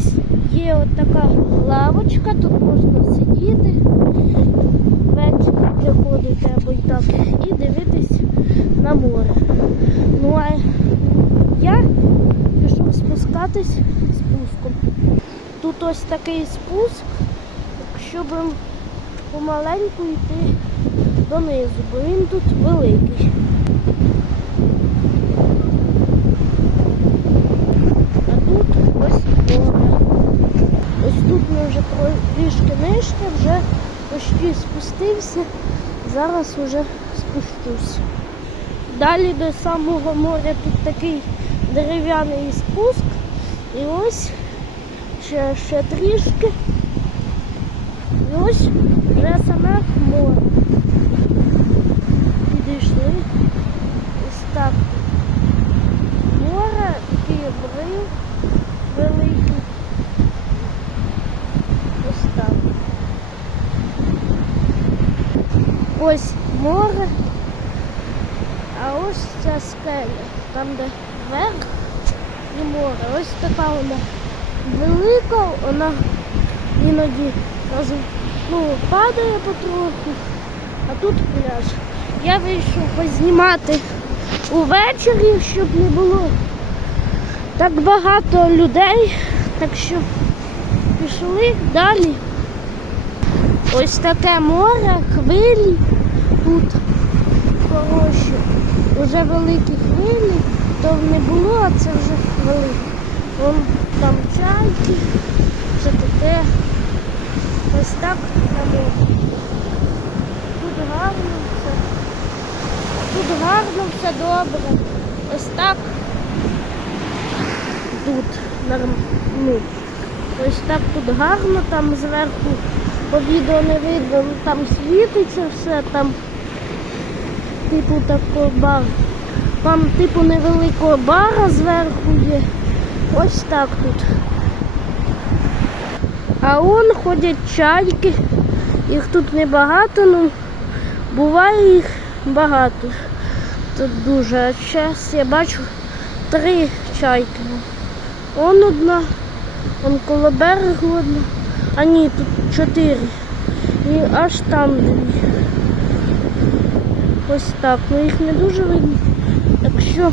Ось є от така лавочка, тут можна сидіти, вечір приходити або й так і дивитись на море. Ну а я пішов спускатись спуском. Тут ось такий спуск, щоб помаленьку йти донизу, бо він тут великий. Вже трішки нижче, вже почти спустився. Зараз вже спущусь. Далі до самого моря тут такий дерев'яний спуск. І ось ще, ще трішки. І ось вже саме море. Підійшли. Ось так. Море, такий обрив великий. Ось так. Ось море, а ось ця скеля, там де верх і море. Ось така вона велика, вона іноді ну, падає потроху, а тут пляж. Я вийшов познімати увечері, щоб не було так багато людей. Так що пішли далі. Ось таке море, хвилі тут хороші. Уже великі хвилі, то не було, а це вже великі. Вон там чайки, все таке. Ось так на море. Тут гарно все. Тут гарно все добре. Ось так. Тут норм... ну, ось так тут гарно, там зверху по відео не видно, ну, там світиться все, там типу такого бар. Там типу невеликого бара зверху є. Ось так тут. А он ходять чайки. Їх тут небагато, ну буває їх багато. Тут дуже. А зараз я бачу три чайки. Он одна, он коло берегу одна. А ні, тут чотири. І аж там дві. Ось так. Ну їх не дуже видно. Так що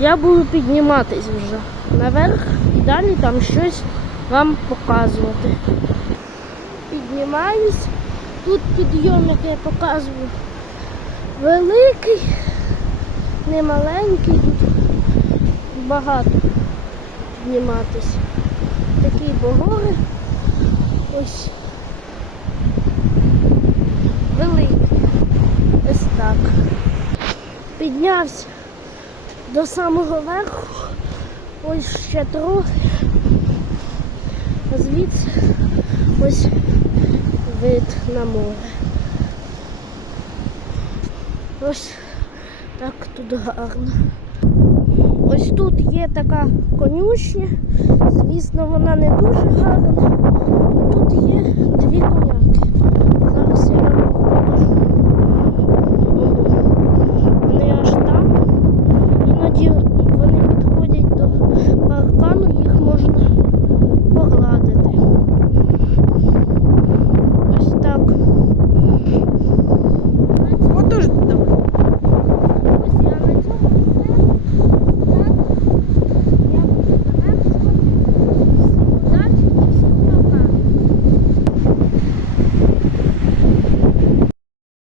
я буду підніматись вже наверх і далі там щось вам показувати. Піднімаюсь. Тут підйом, як я показую, великий, не маленький, тут багато підніматись. Такі погори. Ось великий. Ось так. Піднявся до самого верху. Ось ще трохи. А звідси ось вид на море. Ось так тут гарно. Ось тут є така конюшня. Звісно, вона не дуже гарна. Тут є дві коня.